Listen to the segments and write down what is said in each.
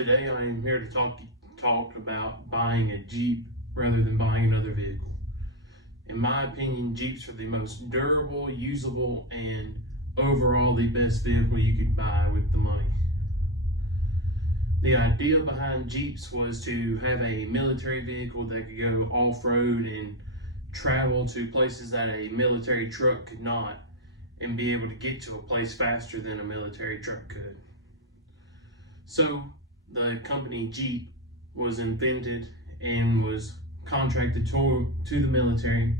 Today I am here to talk about buying a Jeep rather than buying another vehicle. In my opinion, Jeeps are the most durable, usable, and overall the best vehicle you could buy with the money. The idea behind Jeeps was to have a military vehicle that could go off-road and travel to places that a military truck could not, and be able to get to a place faster than a military truck could. So the company Jeep was invented and was contracted to the military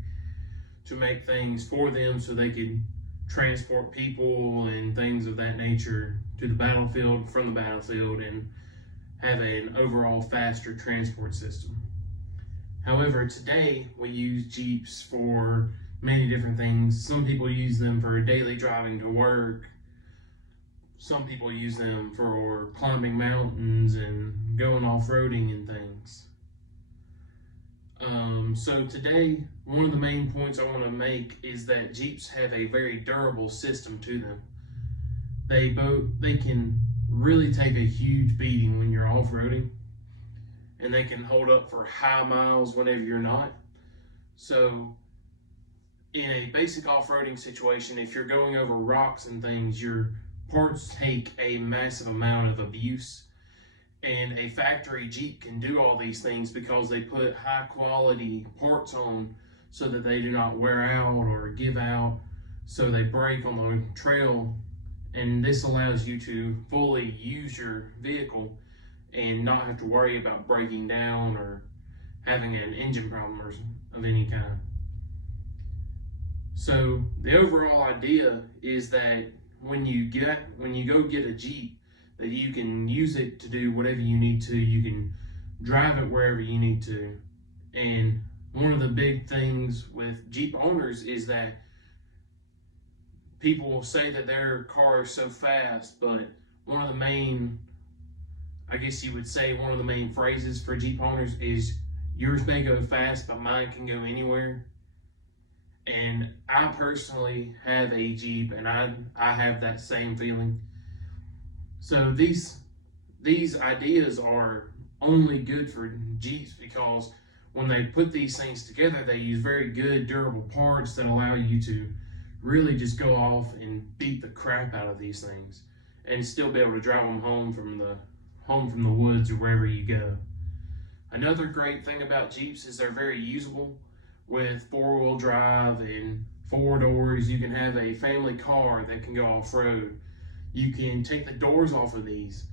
to make things for them so they could transport people and things of that nature to the battlefield, from the battlefield, and have an overall faster transport system. However, today we use Jeeps for many different things. Some people use them for daily driving to work. Some people use them for climbing mountains and going off-roading and things. So today, one of the main points I want to make is that Jeeps have a very durable system to them. They can really take a huge beating when you're off-roading, and they can hold up for high miles whenever you're not. So in a basic off-roading situation, if you're going over rocks and things, your parts take a massive amount of abuse, and a factory Jeep can do all these things because they put high quality parts on so that they do not wear out or give out, so they break on the trail. And this allows you to fully use your vehicle and not have to worry about breaking down or having an engine problem or of any kind. So the overall idea is that when you go get a Jeep, that you can use it to do whatever you need to. You can drive it wherever you need to. And one of the big things with Jeep owners is that people will say that their car is so fast, but one of the main, I guess you would say, one of the main phrases for Jeep owners is, yours may go fast, but mine can go anywhere. And I personally have a Jeep, and I have that same feeling. So these ideas are only good for Jeeps because when they put these things together, they use very good, durable parts that allow you to really just go off and beat the crap out of these things and still be able to drive them home from the woods or wherever you go. Another great thing about Jeeps is they're very usable with four-wheel drive and four doors. You can have a family car that can go off-road. You can take the doors off of these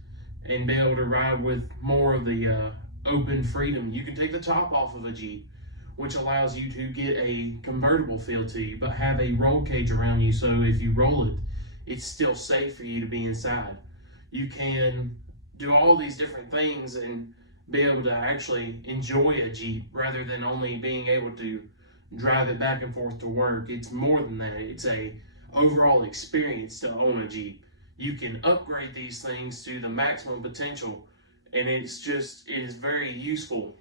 and be able to ride with more of the open freedom. You can take the top off of a Jeep, which allows you to get a convertible feel to you, but have a roll cage around you, so if you roll it, it's still safe for you to be inside. You can do all these different things and be able to actually enjoy a Jeep rather than only being able to drive it back and forth to work. It's more than that. It's a overall experience to own a Jeep. You can upgrade these things to the maximum potential, and it is very useful.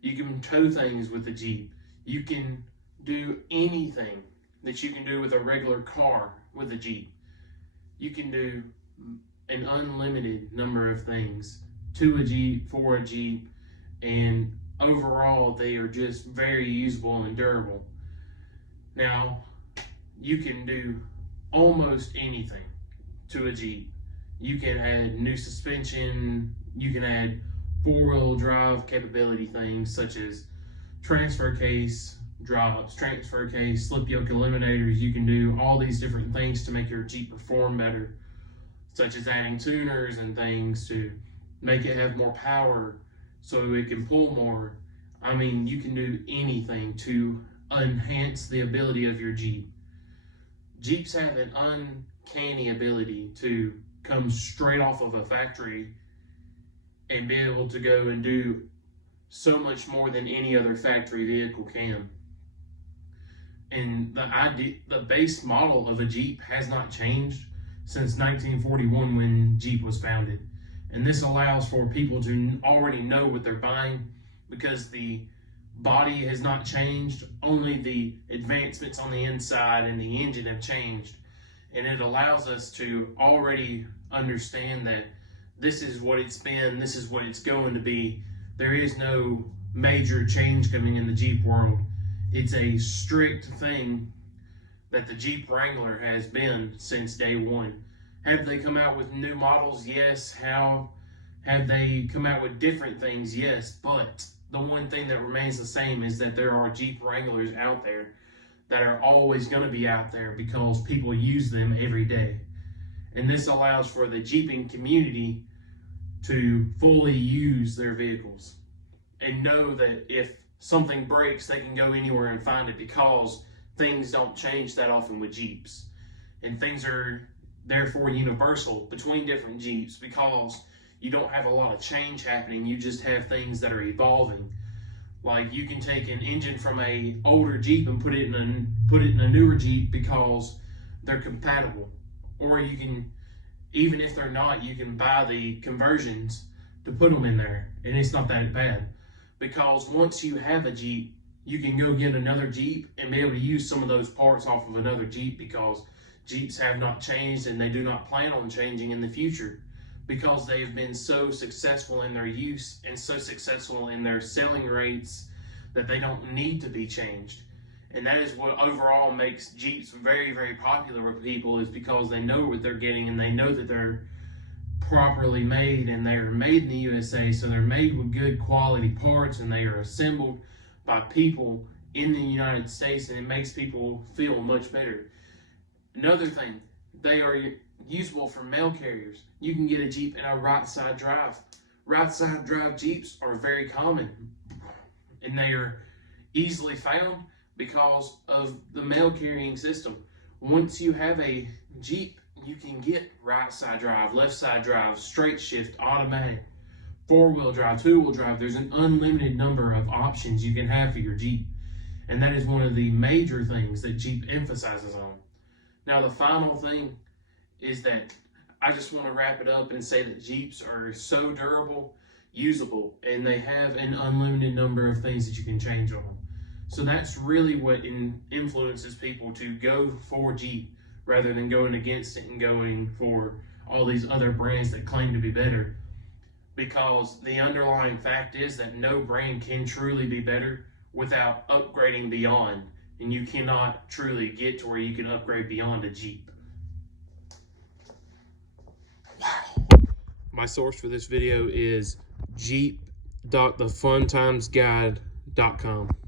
You can tow things with the Jeep. You can do anything that you can do with a regular car with a Jeep. You can do an unlimited number of things to a Jeep, for a Jeep, and overall they are just very usable and durable. Now, you can do almost anything to a Jeep. You can add new suspension, you can add four-wheel drive capability things such as transfer case drops, transfer case, slip yoke eliminators. You can do all these different things to make your Jeep perform better, such as adding tuners and things to make it have more power so it can pull more. I mean, you can do anything to enhance the ability of your Jeep. Jeeps have an uncanny ability to come straight off of a factory and be able to go and do so much more than any other factory vehicle can. And the base model of a Jeep has not changed since 1941 when Jeep was founded. And this allows for people to already know what they're buying because the body has not changed, only the advancements on the inside and the engine have changed. And it allows us to already understand that this is what it's been, this is what it's going to be. There is no major change coming in the Jeep world. It's a strict thing that the Jeep Wrangler has been since day one. Have they come out with new models? Yes. How have they come out with different things? Yes. But the one thing that remains the same is that there are Jeep Wranglers out there that are always going to be out there because people use them every day. And this allows for the Jeeping community to fully use their vehicles and know that if something breaks, they can go anywhere and find it, because things don't change that often with Jeeps. And things are therefore universal between different Jeeps because you don't have a lot of change happening. You just have things that are evolving. Like you can take an engine from a older Jeep and put it in a newer Jeep because they're compatible. Or you can, even if they're not, you can buy the conversions to put them in there, and it's not that bad. Because once you have a Jeep, you can go get another Jeep and be able to use some of those parts off of another Jeep, because Jeeps have not changed and they do not plan on changing in the future, because they have been so successful in their use and so successful in their selling rates that they don't need to be changed. And that is what overall makes Jeeps very, very popular with people, is because they know what they're getting and they know that they're properly made, and they are made in the USA, so they're made with good quality parts and they are assembled by people in the United States, and it makes people feel much better. Another thing, they are usable for mail carriers. You can get a Jeep in a right side drive. Right side drive Jeeps are very common, and they are easily found because of the mail carrying system. Once you have a Jeep, you can get right side drive, left side drive, straight shift, automatic, 4-wheel drive, 2-wheel drive. There's an unlimited number of options you can have for your Jeep. And that is one of the major things that Jeep emphasizes on. Now, the final thing is that I just want to wrap it up and say that Jeeps are so durable, usable, and they have an unlimited number of things that you can change on them. So that's really what influences people to go for Jeep rather than going against it and going for all these other brands that claim to be better. Because the underlying fact is that no brand can truly be better without upgrading beyond. And you cannot truly get to where you can upgrade beyond a Jeep. My source for this video is jeep.thefuntimesguide.com.